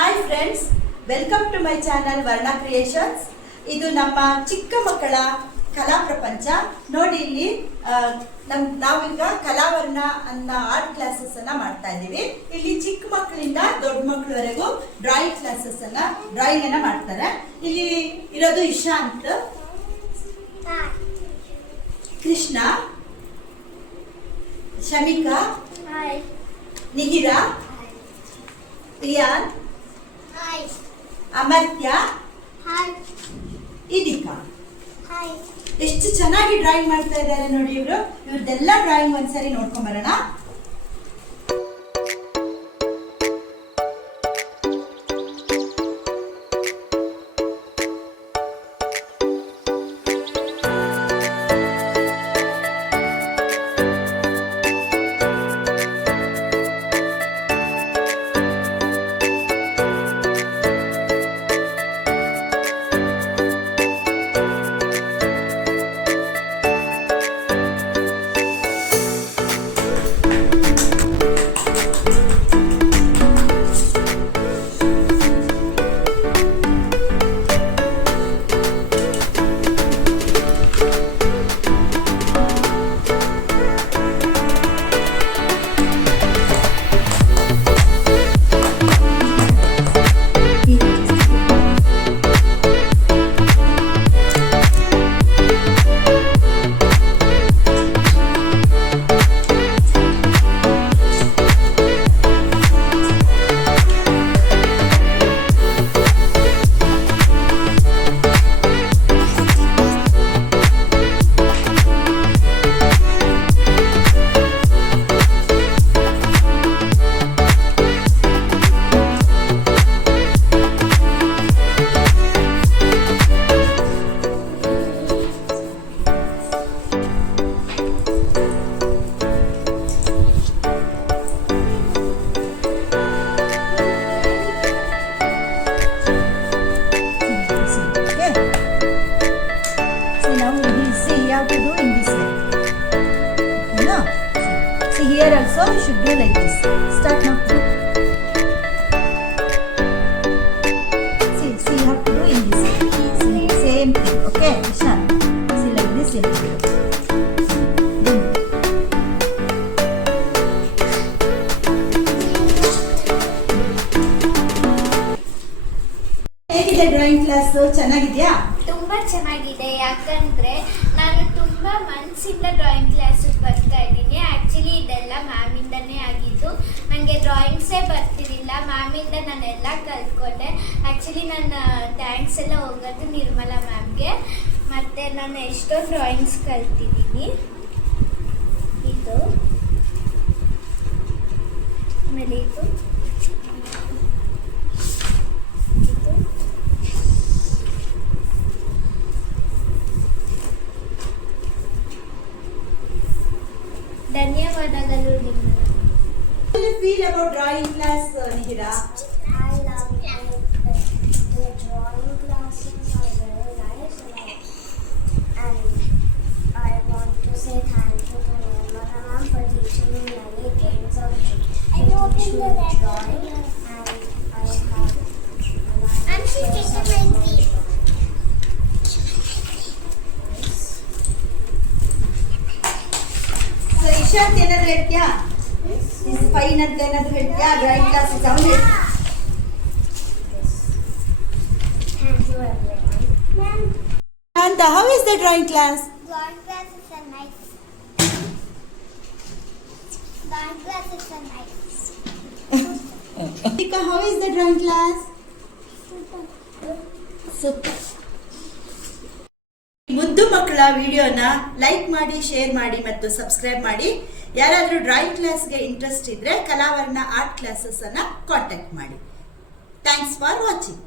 Hi friends, welcome to my channel Varna creations. ಇದು ನಮ್ಮ ಚಿಕ್ಕ ಮಕ್ಕಳ ಕಲಾ ಪ್ರಪಂಚ. ನೋಡಿ, ಇಲ್ಲಿ ನಾವೀಗ ಕಲಾವರ್ಣ ಅನ್ನೋ ಆರ್ಟ್ ಕ್ಲಾಸಸ್ ಅನ್ನ ಮಾಡ್ತಾ ಇದ್ದೀವಿ. ಇಲ್ಲಿ ಚಿಕ್ಕ ಮಕ್ಕಳಿಂದ ದೊಡ್ಡ ಮಕ್ಕಳವರೆಗೂ ಡ್ರಾಯಿಂಗ್ ಕ್ಲಾಸಸ್ ಡ್ರಾಯಿಂಗ್ ಅನ್ನ ಮಾಡ್ತಾರೆ. ಇಲ್ಲಿ ಇರೋದು ಇಶಾಂತ್, ಕೃಷ್ಣ, ಶಮಿಕಾ, ನಿಹಿರಾ, ರಿಯಾನ್, ಅಮರ್ತ್ಯ, ಇದೀಕಾ. ಎಷ್ಟು ಚೆನ್ನಾಗಿ ಡ್ರಾಯಿಂಗ್ ಮಾಡ್ತಾ ಇದ್ದಾರೆ ನೋಡಿ. ಇವ್ರದ್ದೆಲ್ಲ ಡ್ರಾಯಿಂಗ್ ಒಂದ್ಸರಿ ನೋಡ್ಕೊಂಡ್ ಬರೋಣ. Here also you should do like this. Start now. See, you have to do in this. See, same thing. Okay, Ishan. See, like this you have to do. ಹೇಗಿದೆ drawing class? ಚೆನ್ನಾಗಿದೆಯಾ? ತುಂಬಾ ಚೆನ್ನಾಗಿದೆ. ಯಾಕಂದ್ರೆ ನಾನು ತುಂಬಾ ಮನಸ್ಸಿಂದ ಡ್ರಾಯಿಂಗ್ ಕ್ಲಾಸಿಗೆ ಬರ್ತಾ ಇದ್ದೀನಿ. ಆಕ್ಚುಲಿ ಇದೆಲ್ಲ ಮ್ಯಾಮಿಂದನೇ ಆಗಿದ್ದು. ನನಗೆ ಡ್ರಾಯಿಂಗ್ಸೇ ಬರ್ತಿರಲಿಲ್ಲ. ಮ್ಯಾಮಿಂದ ನಾನೆಲ್ಲ ಕಲ್ತ್ಕೊಂಡೆ. ಆ್ಯಕ್ಚುಲಿ ನನ್ನ ಥ್ಯಾಂಕ್ಸ್ ಎಲ್ಲ ಹೋಗೋದು ನಿರ್ಮಲಾ ಮ್ಯಾಮ್ಗೆ. ಮತ್ತು ನಾನು ಎಷ್ಟೊಂದು ಡ್ರಾಯಿಂಗ್ಸ್ ಕಲ್ತಿದ್ದೀನಿ. ಇದು ಆಮೇಲೆ ಇದು ಧನ್ಯವಾದಗಳು Nirmala. How do you feel about drawing class, Nihira? I love the drawing classes are very nice, and I want to say thank you to Nirmala ma'am for teaching me many things of drawing, and I'm So, Ishant ಏನಾದ್ರು ಹೇಳ್ತೀಯಾ? Fine ಅಂತ ಏನಾದ್ರು ಹೇಳ್ತೀಯಾ? Drawing class sound ಹೇಳಿ. Thank you everyone. And how is the drawing class? Drawing classes are nice. Drawing classes are nice. Ika, how is the drawing class? Super. ಮುದ್ದು ಮಕ್ಕಳ ವಿಡಿಯೋನ like ಮಾಡಿ, ಶೇರ್ ಮಾಡಿ ಮತ್ತು ಸಬ್ಸ್ಕ್ರೈಬ್ ಮಾಡಿ. ಯಾರಾದರೂ ಡ್ರಾಯಿಂಗ್ ಕ್ಲಾಸ್ಗೆ ಇಂಟ್ರೆಸ್ಟ್ ಇದ್ರೆ ಕಲಾವರ್ಣ ಆರ್ಟ್ ಕ್ಲಾಸಸ್ ಅನ್ನ ಕಾಂಟ್ಯಾಕ್ಟ್ ಮಾಡಿ. Thanks for watching.